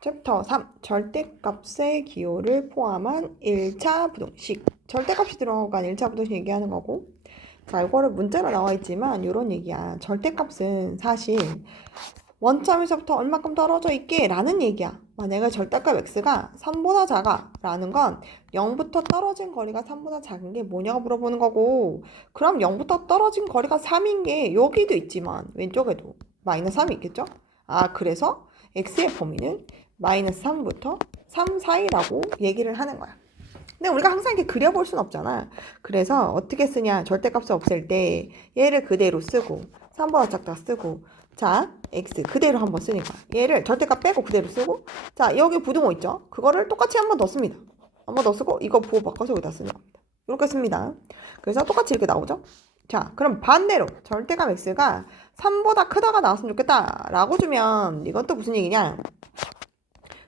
챕터 3 절대값의 기호를 포함한 1차 부동식. 절대값이 들어간 1차 부동식 얘기하는 거고, 자, 이거를 문자로 나와 있지만 이런 얘기야. 절대값은 사실 원점에서부터 얼마큼 떨어져 있게 라는 얘기야. 만약에 절대값 x가 3보다 작아 라는 건 0부터 떨어진 거리가 3보다 작은 게 뭐냐고 물어보는 거고, 그럼 0부터 떨어진 거리가 3인 게 여기도 있지만 왼쪽에도 마이너스 3이 있겠죠? 그래서 x의 범위는 마이너스 3부터 3 사이라고 얘기를 하는 거야. 근데 우리가 항상 이렇게 그려볼 순 없잖아. 그래서 어떻게 쓰냐. 절대값을 없앨 때 얘를 그대로 쓰고 3보다 작다 쓰고, 자, x 그대로 한번 쓰니까 얘를 절대값 빼고 그대로 쓰고, 자, 여기 부등호 있죠? 그거를 똑같이 한 번 더 씁니다. 한 번 더 쓰고 이거 부호 바꿔서 여기다 쓰는 겁니다. 이렇게 씁니다. 그래서 똑같이 이렇게 나오죠? 자, 그럼 반대로 절대값 x가 3보다 크다가 나왔으면 좋겠다 라고 주면 이건 또 무슨 얘기냐.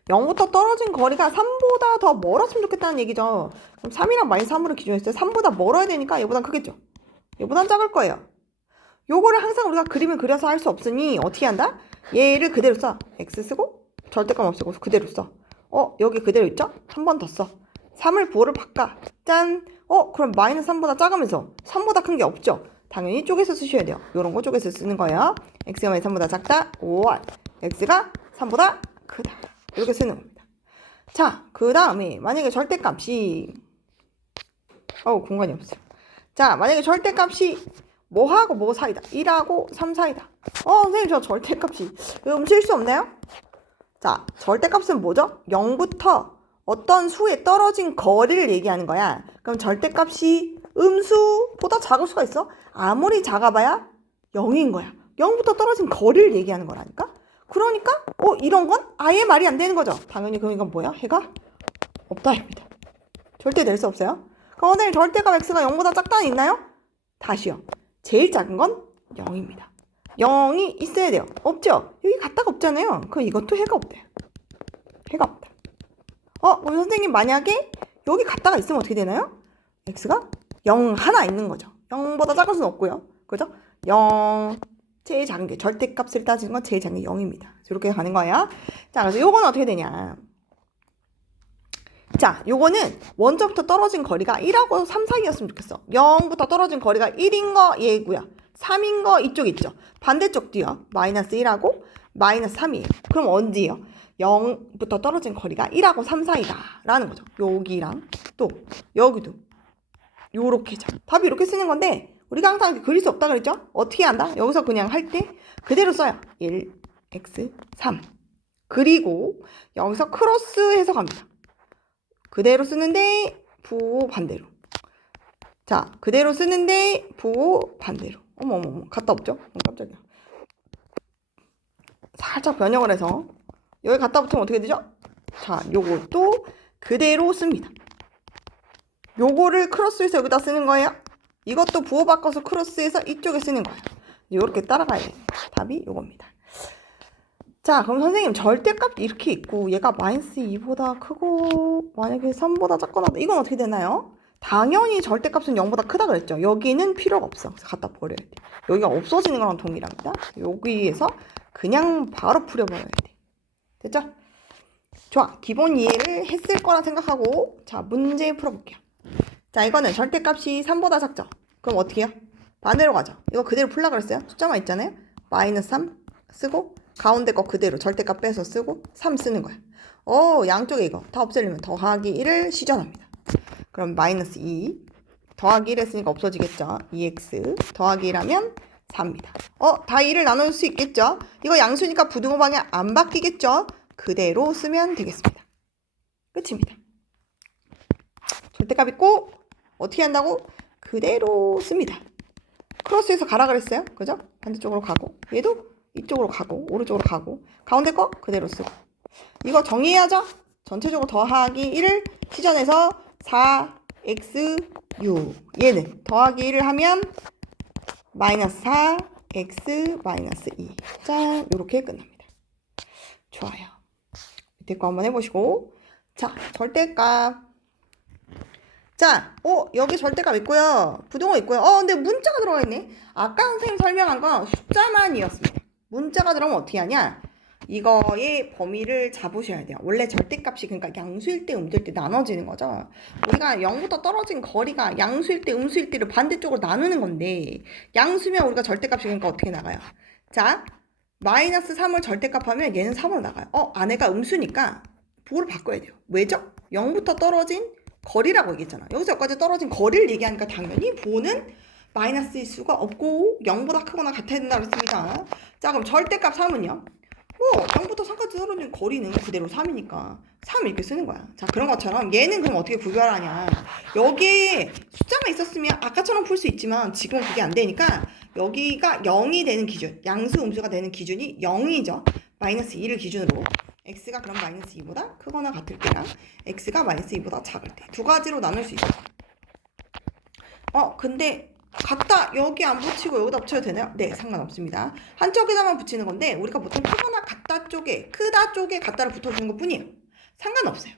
0부터 떨어진 거리가 3보다 더 멀었으면 좋겠다는 얘기죠. 그럼 3이랑 마이너스 3으로 기준했을 때 3보다 멀어야 되니까 얘보단 크겠죠. 얘보단 작을 거예요. 요거를 항상 우리가 그림을 그려서 할 수 없으니 어떻게 한다? 얘를 그대로 써. x 쓰고 절대값 없애고 그대로 써. 여기 그대로 있죠? 한 번 더 써. 3을 부호를 바꿔. 짠! 그럼 마이너스 3보다 작으면서 3보다 큰 게 없죠? 당연히 쪼개서 쓰셔야 돼요. 요런 거 쪼개서 쓰는 거예요. x가 마이너스 3보다 작다. 5. x가 3보다 크다. 이렇게 쓰는 겁니다. 자, 그 다음에 만약에 절대값이 공간이 없어요. 자, 만약에 절대값이 뭐하고 뭐 사이다. 1하고 3 사이다. 선생님 저 절대값이 칠 수 없나요? 자, 절대값은 뭐죠? 0부터 어떤 수에 떨어진 거리를 얘기하는 거야. 그럼 절대값이 음수보다 작을 수가 있어? 아무리 작아봐야 0인 거야. 0부터 떨어진 거리를 얘기하는 거라니까? 그러니까 이런 건 아예 말이 안 되는 거죠. 당연히 그럼 이건 뭐야? 해가 없다입니다. 절대 될 수 없어요. 그럼 선생님 절대값 x가 0보다 작다는 있나요? 다시요. 제일 작은 건 0입니다. 0이 있어야 돼요. 없죠? 여기 갖다가 없잖아요. 그럼 이것도 해가 없대요. 해가 없다. 그럼 선생님 만약에 여기 갖다가 있으면 어떻게 되나요? x가 0 하나 있는 거죠. 0보다 작을 수는 없고요. 그죠? 0 제일 작은 게 절대값을 따지는 건 제일 작은 게 0입니다. 이렇게 가는 거예요. 자, 그래서 요거는 어떻게 되냐. 자, 요거는 원점부터 떨어진 거리가 1하고 3 사이였으면 좋겠어. 0부터 떨어진 거리가 1인 거 얘고요. 3인 거 이쪽 있죠. 반대쪽도요. 마이너스 1하고 마이너스 3이에요. 그럼 언제요? 0부터 떨어진 거리가 1하고 3 사이다 라는 거죠. 여기랑 또 여기도 요렇게죠. 답이 이렇게 쓰는 건데 우리가 항상 이렇게 그릴 수 없다 그랬죠? 어떻게 한다? 여기서 그냥 할 때 그대로 써요. 1, x, 3. 그리고 여기서 크로스해서 갑니다. 그대로 쓰는데 부호 반대로. 자, 그대로 쓰는데 부호 반대로. 어머, 갖다 없죠? 깜짝이야. 살짝 변형을 해서 여기 갖다 붙으면 어떻게 되죠? 자, 요것도 그대로 씁니다. 요거를 크로스해서 여기다 쓰는 거예요. 이것도 부호 바꿔서 크로스해서 이쪽에 쓰는 거예요. 이렇게 따라가야 돼요. 답이 요겁니다. 자, 그럼 선생님 절대값 이렇게 있고 얘가 마이너스 2보다 크고 만약에 3보다 작거나 이건 어떻게 되나요? 당연히 절대값은 0보다 크다 그랬죠. 여기는 필요가 없어. 그래서 갖다 버려야 돼. 여기가 없어지는 거랑 동일합니다. 여기에서 그냥 바로 풀어버려야 돼. 됐죠? 좋아. 기본 이해를 했을 거라 생각하고 자, 문제 풀어볼게요. 자, 이거는 절대값이 3보다 작죠? 그럼 어떻게 해요? 반대로 가죠. 이거 그대로 풀라 그랬어요? 숫자만 있잖아요? 마이너스 3 쓰고 가운데 거 그대로 절대값 빼서 쓰고 3 쓰는 거야. 양쪽에 이거 다 없애려면 더하기 1을 시전합니다. 그럼 마이너스 2 더하기 1 했으니까 없어지겠죠? 2x 더하기 1 하면 4입니다. 다 2를 나눌 수 있겠죠? 이거 양수니까 부등호 방향 안 바뀌겠죠? 그대로 쓰면 되겠습니다. 끝입니다. 절대값 있고 어떻게 한다고? 그대로 씁니다. 크로스해서 가라 그랬어요. 그죠? 반대쪽으로 가고 얘도 이쪽으로 가고 오른쪽으로 가고 가운데 거 그대로 쓰고 이거 정리해야죠. 전체적으로 더하기 1을 시전해서 4x 6 얘는 더하기 1을 하면 마이너스 4 x 마이너스 2 짠 이렇게 끝납니다. 좋아요. 밑에 거 한번 해보시고 자 절대값 자, 여기 절대값 있고요. 부등호 있고요. 근데 문자가 들어가 있네. 아까 선생님 설명한 건 숫자만이었습니다. 문자가 들어오면 어떻게 하냐? 이거의 범위를 잡으셔야 돼요. 원래 절대값이 그러니까 양수일 때 음수일 때 나눠지는 거죠. 우리가 0부터 떨어진 거리가 양수일 때 음수일 때를 반대쪽으로 나누는 건데 양수면 우리가 절대값이 그러니까 어떻게 나가요? 자, 마이너스 3을 절대값 하면 얘는 3으로 나가요. 안에가 음수니까 부호를 바꿔야 돼요. 왜죠? 0부터 떨어진 거리라고 얘기했잖아. 여기서 여기까지 떨어진 거리를 얘기하니까 당연히 부호는 마이너스일 수가 없고 0보다 크거나 같아야 된다 그랬습니다. 자, 그럼 절대값 3은요? 0부터 3까지 떨어진 거리는 그대로 3이니까 3 이렇게 쓰는 거야. 자, 그런 것처럼 얘는 그럼 어떻게 구별하냐. 여기에 숫자가 있었으면 아까처럼 풀 수 있지만 지금은 그게 안 되니까 여기가 0이 되는 기준, 양수 음수가 되는 기준이 0이죠. 마이너스 2를 기준으로 x가 그럼 마이너스 2보다 크거나 같을 때랑 x가 마이너스 2보다 작을 때 두 가지로 나눌 수 있어요. 근데 같다 여기 안 붙이고 여기다 붙여도 되나요? 네, 상관없습니다. 한쪽에다만 붙이는 건데 우리가 보통 크거나 같다 쪽에 크다 쪽에 같다를 붙여주는 것 뿐이에요. 상관없어요.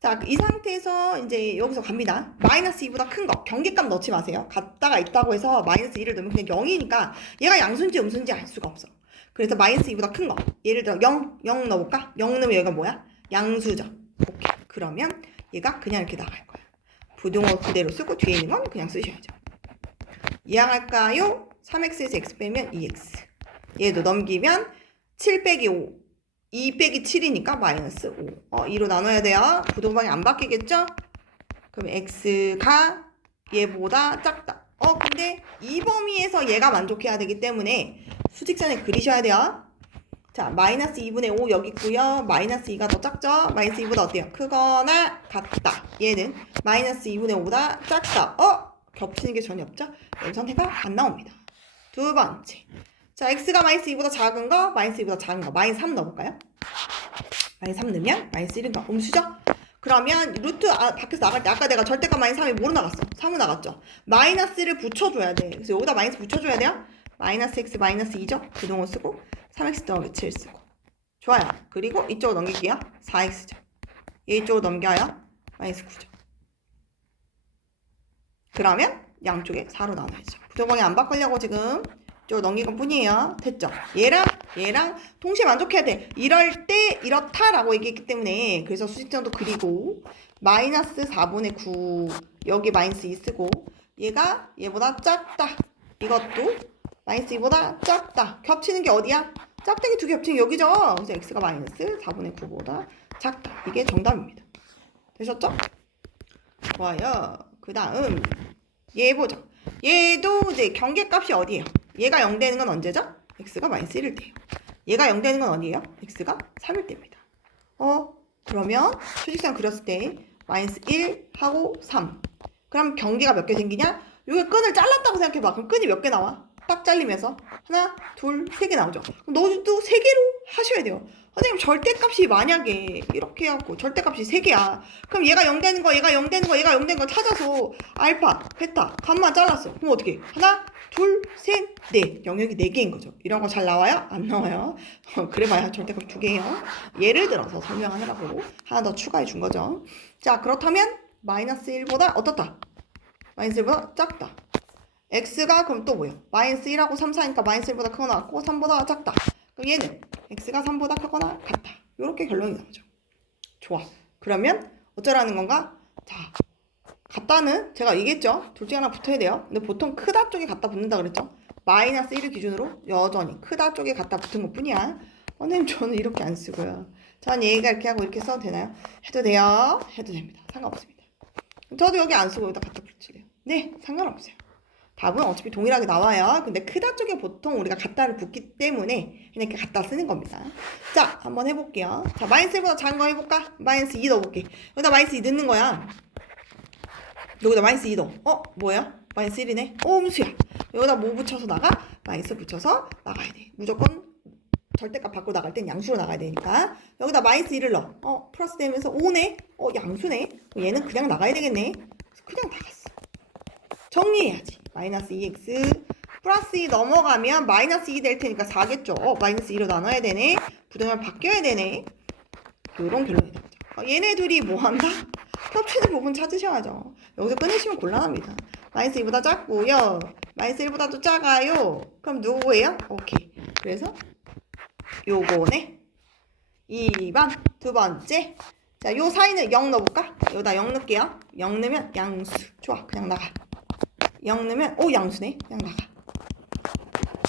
자, 이 상태에서 이제 여기서 갑니다. 마이너스 2보다 큰 거 경계값 넣지 마세요. 같다가 있다고 해서 마이너스 2를 넣으면 그냥 0이니까 얘가 양수인지 음수인지 알 수가 없어. 그래서 마이너스 2보다 큰 거 예를 들어 0 넣어볼까? 0 넣으면 얘가 뭐야? 양수죠. 오케이. 그러면 얘가 그냥 이렇게 나갈 거야. 부등호 그대로 쓰고 뒤에 있는 건 그냥 쓰셔야죠. 이항할까요? 3x에서 x 빼면 2x. 얘도 넘기면 7 빼기 5. 2 빼기 7이니까 마이너스 5. 2로 나눠야 돼요. 부등방이 안 바뀌겠죠? 그럼 x가 얘보다 작다. 근데 이 범위에서 얘가 만족해야 되기 때문에 수직선을 그리셔야 돼요. 자, 마이너스 2분의 5 여기 있고요. 마이너스 2가 더 작죠? 마이너스 2보다 어때요? 크거나 같다. 얘는 마이너스 2분의 5보다 작다. 겹치는 게 전혀 없죠? 연선택가 안 나옵니다. 두 번째. 자, x가 마이너스 2보다 작은 거, 마이너스 2보다 작은 거. 마이너스 3 넣어볼까요? 마이너스 3 넣으면 마이너스 1인가? 음수죠? 그러면 루트 밖에서 나갈 때 아까 내가 절대값 마이너스 3이 뭐로 나갔어? 3으로 나갔죠? 마이너스를 붙여줘야 돼. 그래서 여기다 마이너스 붙여줘야 돼요. 마이너스 x 마이너스 2죠? 부동호 쓰고 3x 더하기 7 쓰고. 좋아요. 그리고 이쪽으로 넘길게요. 4x죠. 얘 이쪽으로 넘겨요. 마이너스 9죠. 그러면 양쪽에 4로 나눠야죠. 부등호방이 안 바꾸려고 지금 이쪽으로 넘긴 것 뿐이에요. 됐죠? 얘랑 동시에 만족해야 돼. 이럴 때 이렇다라고 얘기했기 때문에 그래서 수직선도 그리고 마이너스 4분의 9 여기 마이너스 2 쓰고 얘가 얘보다 작다. 이것도 마이너스 2보다 작다. 겹치는 게 어디야? 짝대기 두 개 겹치는 게 여기죠. 그래서 x가 마이너스 4분의 9보다 작다. 이게 정답입니다. 되셨죠? 좋아요. 그 다음 얘 보죠. 얘도 이제 경계값이 어디예요? 얘가 0 되는 건 언제죠? x가 마이너스 1일 때예요. 얘가 0 되는 건 어디예요? x가 3일 때입니다. 그러면 수직선 그렸을 때 마이너스 1 하고 3. 그럼 경계가 몇 개 생기냐? 여기 끈을 잘랐다고 생각해봐. 그럼 끈이 몇 개 나와? 딱 잘리면서 하나, 둘, 세 개 나오죠. 그럼 너도 세 개로 하셔야 돼요. 선생님 절대값이 만약에 이렇게 해갖고 절대값이 3개야. 그럼 얘가 0 되는 거, 얘가 0 되는 거, 얘가 0 되는 거 찾아서 알파, 베타, 감만 잘랐어. 그럼 어떻게? 하나, 둘, 셋, 넷. 영역이 4개인 거죠. 이런 거 잘 나와요? 안 나와요? 그래봐야 절대값 2개예요. 예를 들어서 설명하느라고 하나 더 추가해 준 거죠. 자, 그렇다면 마이너스 1보다 어떻다? 마이너스 1보다 작다. x가 그럼 또 뭐예요? 마이너스 1하고 3 사이니까 마이너스 1보다 크거나 같고 3보다 작다. 그럼 얘는 x가 3보다 크거나 같다. 이렇게 결론이 나오죠. 좋아. 그러면 어쩌라는 건가? 자, 같다는 제가 얘기했죠. 둘 중에 하나 붙어야 돼요. 근데 보통 크다 쪽에 갖다 붙는다 그랬죠. 마이너스 1을 기준으로 여전히 크다 쪽에 갖다 붙은 것 뿐이야. 선생님 저는 이렇게 안 쓰고요. 전 얘가 이렇게 하고 이렇게 써도 되나요? 해도 돼요. 해도 됩니다. 상관없습니다. 저도 여기 안 쓰고 여기다 갖다 붙이래요. 네, 상관없어요. 답은 어차피 동일하게 나와요. 근데 크다 쪽에 보통 우리가 갖다를 붙기 때문에 그냥 이렇게 갖다 쓰는 겁니다. 자, 한번 해볼게요. 자, 마이너스 1보다 작은 거 해볼까? 마이너스 2 넣어볼게. 여기다 마이너스 2 넣는 거야. 여기다 마이너스 2 넣어. 뭐야? 마이너스 1이네. 음수야. 여기다 뭐 붙여서 나가? 마이너스 붙여서 나가야 돼. 무조건 절대값 바꾸고 나갈 땐 양수로 나가야 되니까. 여기다 마이너스 1을 넣어. 플러스 되면서 5네. 양수네. 얘는 그냥 나가야 되겠네. 그냥 나갔어. 정리해야지. 마이너스 2x 플러스 2 넘어가면 마이너스 2 될 테니까 4겠죠. 마이너스 2로 나눠야 되네. 부등호를 바뀌어야 되네. 요런 결론이 나오죠. 얘네 둘이 뭐 한다? 겹치는 부분 찾으셔야죠. 여기서 끊으시면 곤란합니다. 마이너스 2보다 작고요. 마이너스 1보다 도 작아요. 그럼 누구예요? 오케이. 그래서 요거네. 2번. 두 번째. 자, 요 사이는 0 넣어볼까? 여기다 0 넣을게요. 0 넣으면 양수. 좋아, 그냥 나가. 0 넣으면 오, 양수네. 그냥 나가.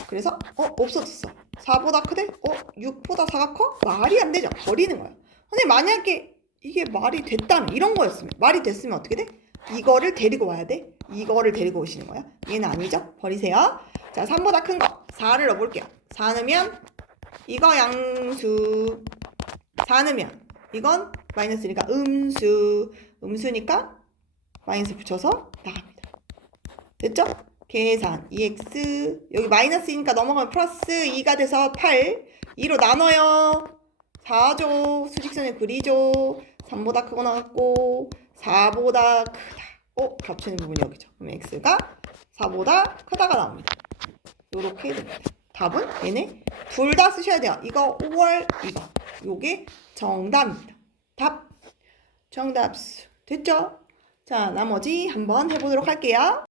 그래서 없어졌어. 4보다 크대? 6보다 4가 커? 말이 안 되죠. 버리는 거야. 근데 만약에 이게 말이 됐다면, 이런 거였으면, 말이 됐으면 어떻게 돼? 이거를 데리고 와야 돼. 이거를 데리고 오시는 거야. 얘는 아니죠? 버리세요. 자, 3보다 큰 거 4를 넣어볼게요. 4 넣으면 이거 양수. 4 넣으면 이건 마이너스니까 음수. 음수니까 마이너스 붙여서 나갑니다. 됐죠? 계산 2x 여기 마이너스니까 넘어가면 플러스 2가 돼서 8. 2로 나눠요. 4죠. 수직선을 그리죠. 3보다 크고 나왔고 4보다 크다. 겹치는 부분이 여기죠. 그럼 x가 4보다 크다가 나옵니다. 요렇게 됩니다. 답은 얘네 둘 다 쓰셔야 돼요. 이거 5월 이거. 요게 정답입니다. 답. 정답수. 됐죠? 자, 나머지 한번 해보도록 할게요.